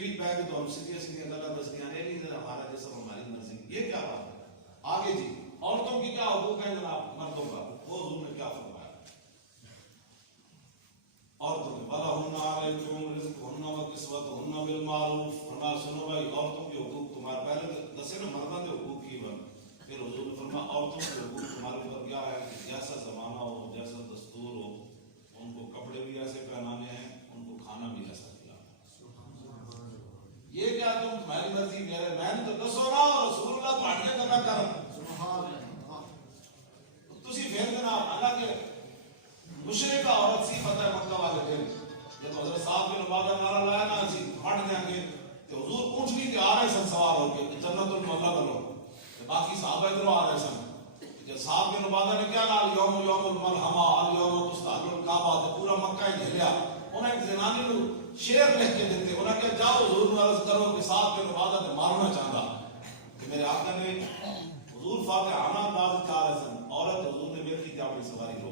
وی پہ تو ہم سیدھی سیدھی غلط دستیاں نہیں دے ہمارا جسم ہماری مرضی. یہ کیا بات ہے؟ آگے جی عورتوں کی کیا حقوق ہیں جناب مردوں کا؟ وہ حضور نے کیا فرمایا عورتوں کے وَلَهُنَّ عَلَيْكُمْ رِزْقُهُنَّ وَكِسْوَتُهُنَّ بِالْمَعْرُوفِ. فرمایا سنو بھائی عورتوں کے حقوق تمہارے پہلے دسے نا مردوں کے حقوق کی بات. پھر حضور نے فرمایا عورتوں کے حقوق تمہارے اوپر کیا ہے کہ جیسا زمانہ ہو جیسا دستور ہو ان کو کپڑے بھی ایسے پہنانے ہیں ان کو کھانا بھی ایسا کھلانا. یہ کیا تم تمہاری مرضی میرے میں نے تو دسو نا رسول اللہ تو ہٹے کرنا کر تسی پھر جناب اللہ کے مشرقہ عورت سی فتح مکہ والے دن جب حضرت صاحب کے نبادہ نعرہ لایا نا اسی ہٹ دیں گے تو حضور پوچھ لی کہ آ رہے سن سوار ہو کے جنت المعلا کرو باقی صحابہ ادھر آ رہے سن جب صاحب کے نبادہ نے کیا نال یوم یوم الملحمہ الیوم تستحل الکعبہ تو پورا مکہ ہی جھیلیا. انہیں ایک زنانی کو شعر لکھ کے دیتے انہیں کہا جاؤ حضور میں عرض کرو کہ صاحب کے نبادہ نے مارنا چاہتا کہ میرے آقا نے حضور فاتحانہ انداز چاہ رہے سن عورت حضور نے میرے کی کیا اپنی سواری ہو.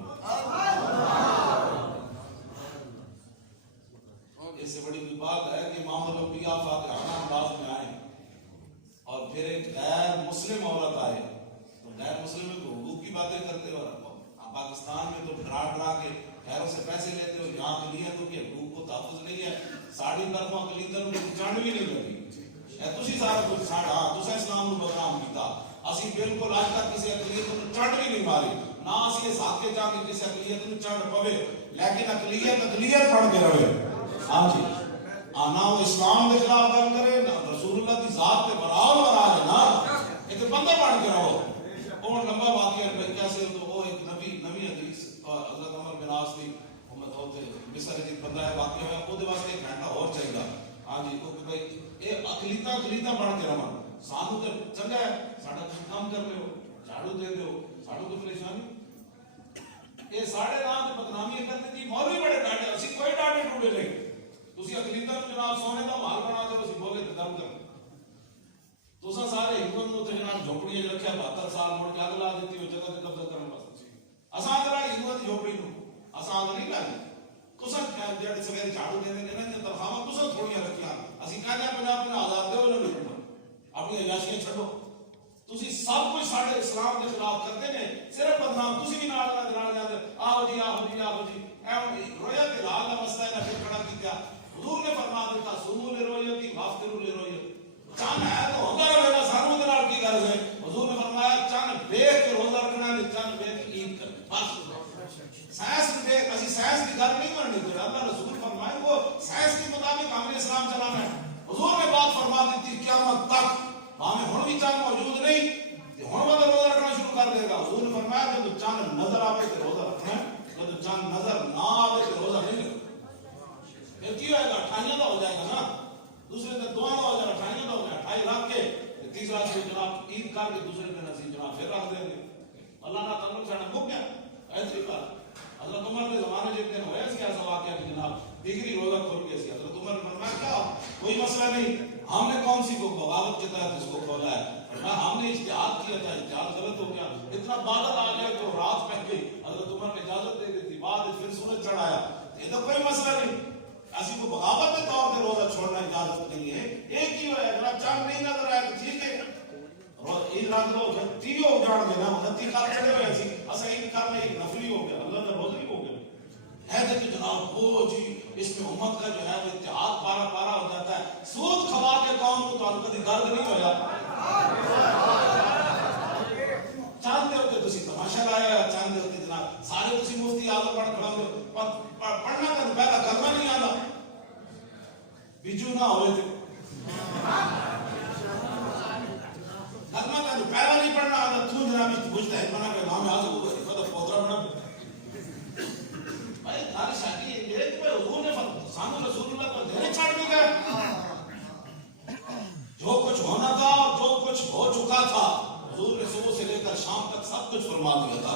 اس سے بڑی بات ہے کہ امام الانبیاء فاتحانہ انداز میں آئے اور پھر ایک غیر مسلم عورت آئے تو غیر مسلم کو حقوق کی باتیں کرتے ہو. پاکستان میں تو ڈرا ڈرا کے غیروں سے پیسے لیتے ہو. یہاں اقلیتوں کے حقوق کو تحفظ نہیں ہے. ساڑھی طرفوں اقلیتوں کو چانڈ بھی نہیں لگی ہے. تسی سارا کچھ ساڑھا تسا اسلام کو بدنام کیتا. اسی بالکل آج تک کسی اقلیت کو چانڈ بھی نہیں ماری نہ اسی اس حق کے جا کے کسی اقلیت کو چانڈ پوے لیکن اقلیت پڑھ کے رہے. ہاں جی نہ وہ اسلام کے خلاف گل کرے نہ رسول اللہ کی ذات پہ برابر آ ہے نا ایک بندے پڑھ کے رہو. اور لمبا واقعہ ہے کیسے تو وہ ایک نبی حدیث حضرت عمر بن عاص کی مصر ایک بندہ ہے واقعہ ہوا وہ واسطے ایک گھنٹہ اور چاہیے. ہاں جی تو بھائی یہ اقلیتاں پڑھ کے رہو سانو تو چنگا ہے ساڈا کام کر لو جھاڑو دے دو ساڈو کو پریشانی یہ ساڑھے نام بدنامی کرتے جی مولوی بڑے ڈاٹے اسی کوئی ڈاٹے ٹوٹے نہیں تسی اقلیتاں جناب سونے دا مال بنا دے اسی بولے تے دم کر تساں سارے حکومت نو تے جناب جھوپڑی وچ رکھیا 72 سال مڑ کے اگ لا دتی او جگہ تے قبضہ کرن واسطے. اساں ذرا حکومت جھوپڑی نو اساں نہیں لائی تساں جڑے سویرے جھاڑو دے دے نے تنخواہ تساں تھوڑیاں رکھیاں اسی کہندے 50,000 دیو انہاں نوں اپنی عیاشیاں چھڈو. تسی سب کچھ ساڈے اسلام کے خلاف کرتے نے صرف بدنام تسی بھی نال جاندے آو جی اے رویا تے لال دا مسئلہ ہے پھر کھڑا کیتا. حضور نے فرما دیتا سومو لے رویتی وافطرو لے رویتی. چاند ہے تو ہوندا رہے گا سانو دے نال کی غرض ہے. حضور نے فرمایا چاند دیکھ کے روزہ رکھنا ہے چاند دیکھ کے عید کرنا بس. سائنس دیکھ اسی سائنس کی گل نہیں کرنی تے اللہ رسول فرمائے وہ سائنس کے مطابق ہم نے اسلام چلانا ہے. حضور نے بات فرما دیتی قیامت تک ہمیں ہن بھی چاند موجود نہیں تے ہن وہ روزہ رکھنا شروع کر دے گا. حضور نے فرمایا جب چاند نظر آوے تے روزہ رکھنا ہے جب چاند نظر نہ آوے تے روزہ نہیں رکھنا. پھر کی ہوئے گا اٹھائیاں کا ہو جائے گا نا دوسرے دن دعا کا ہو جائے گا اٹھائیاں کا ہو جائے گا 28 رکھ کے تیسرا دن جناب عید کر کے دوسرے دن اسی جناب پھر رکھ دیں گے. اللہ نہ تعلق ساڈا مک گیا ایسی بات. حضرت عمر کے زمانے جب دن ہوئے اس کے ایسا واقعہ کہ جناب دیگری روزہ کھول گیا سی. حضرت عمر نے فرمایا کیا کوئی مسئلہ نہیں ہم نے کون سی کو بغاوت کے تحت اس کو کھولا ہے. ہم نے اجتہاد کیا تھا اجتہاد غلط ہو گیا اتنا بادل آ گیا تو رات پہ گئی. حضرت عمر نے اجازت دے دی تھی بعد پھر سورج چڑھایا یہ تو کوئی مسئلہ نہیں اسی کو بغاوت کے طور پہ روزہ چھوڑنا اجازت نہیں ہے. ایک ہی ہوا ہے اگر چاند نہیں نظر آیا تو ٹھیک ہے عید رات لو تیو اجاڑ دینا 29 کال چڑھے ہوئے سی اسا عید کرنا ایک نفلی ہو گیا اللہ کا روزہ ہی ہو گیا ہے کہ جناب وہ جی اس میں امت کا جو ہے وہ اتحاد پارا پارا ہو جاتا ہے. سود کھوا کے قوم کو تو کبھی درد نہیں ہو جاتا. چاند دے ہوتے تسی تماشا لایا چاند دے ہوتے جناب سارے تسی مفتی اعظم پڑھ کھڑا پڑھنا تو پہلا کرنا نہیں آتا بیجو نہ ہوئے تھے کرنا تو پہلا نہیں پڑھنا آتا تو جناب پوچھتا ہے بنا کے نام آج ہوگا تو پوترا بنا بھائی تاری شادی میرے کو حضور نے سانو رسول اللہ کو دینے چھاڑ بھی گئے. جو کچھ ہونا تھا جو کچھ ہو چکا تھا حضور نے صبح سے لے کر شام تک سب کچھ فرما دیا تھا.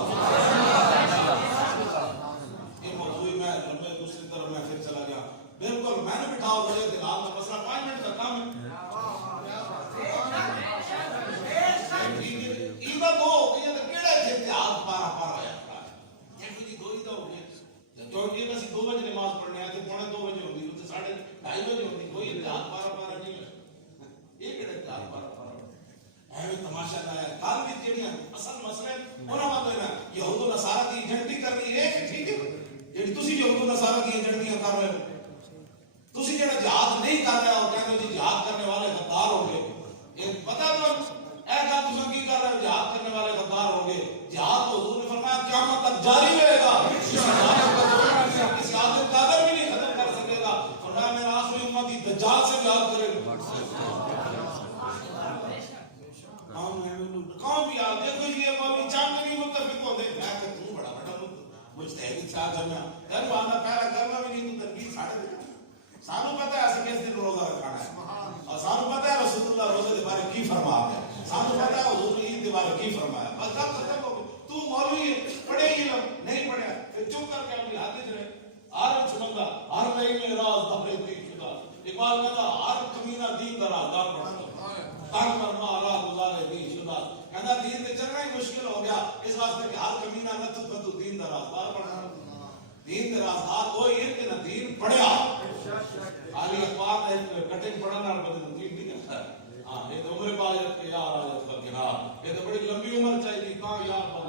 یہ موضوع میں لمبے دوسری طرف میں پھر چلا گیا بالکل میں نے بٹھاؤ بجے دلال کا مسئلہ 5 منٹ کا کام ہے. ایدہ دو یہ تو کیڑے تھے اتحاد پارا پارا ہے یہ کوئی دو ایدہ ہو گئے جو کہ 2 بجے نماز پڑھنے آئے تھے 2:45 ہوتی 2:30 بجے ہوتی کوئی اتحاد پارا پارا کر رہے ہو تسی جڑا جہاد نہیں کر رہے ہو کہتے ہو جی جہاد کرنے والے غدار ہوں گے یہ پتہ تو اے گل تم کی کر رہے ہو جہاد کرنے والے غدار ہوں گے جہاد تو حضور نے فرمایا قیامت تک جاری رہے گا کسی عادل قادر بھی نہیں ختم کر سکے گا فرمایا میرا آخری امت ہی دجال سے جہاد کرے گا کون بھی آ دیکھو یہ مولوی چاند نہیں متفق ہوتے میں کہ تو بڑا بڑا مجتہد کیا کرنا یار وانا پہلا کرنا بھی نہیں تو تنقید ساڑھے دینا سانو پتہ ہے اسے کس دن روزہ رکھنا ہے اور سانو پتہ ہے رسول اللہ روزے دے بارے کی فرمایا ہے سانو پتہ ہے حضور نے عید دے بارے کی فرمایا بس گل ختم ہو گئی تو مولوی پڑھے علم نہیں پڑھا پھر چپ کر کے اپنی حادث رہے ہر چمنگا ہر نئی میں راز دبرے دین شدہ اقبال کہتا ہر کمینہ دین دا رازدار پڑھتا تاک مرما راہ گزارے دین شدہ کہتا دین تے چلنا ہی مشکل ہو گیا اس واسطے کہ ہر کمینہ نہ تو دین دا رازدار پڑھنا دین دا رازدار وہ یہ کہ نہ دین پڑھیا خالی اخبار کٹنگ پڑھنا اور بدل دین نہیں کرتا ہے ہاں یہ تو عمر باجت کے یار آجت کا کنار یہ تو بڑی لمبی عمر چاہیے کہاں یار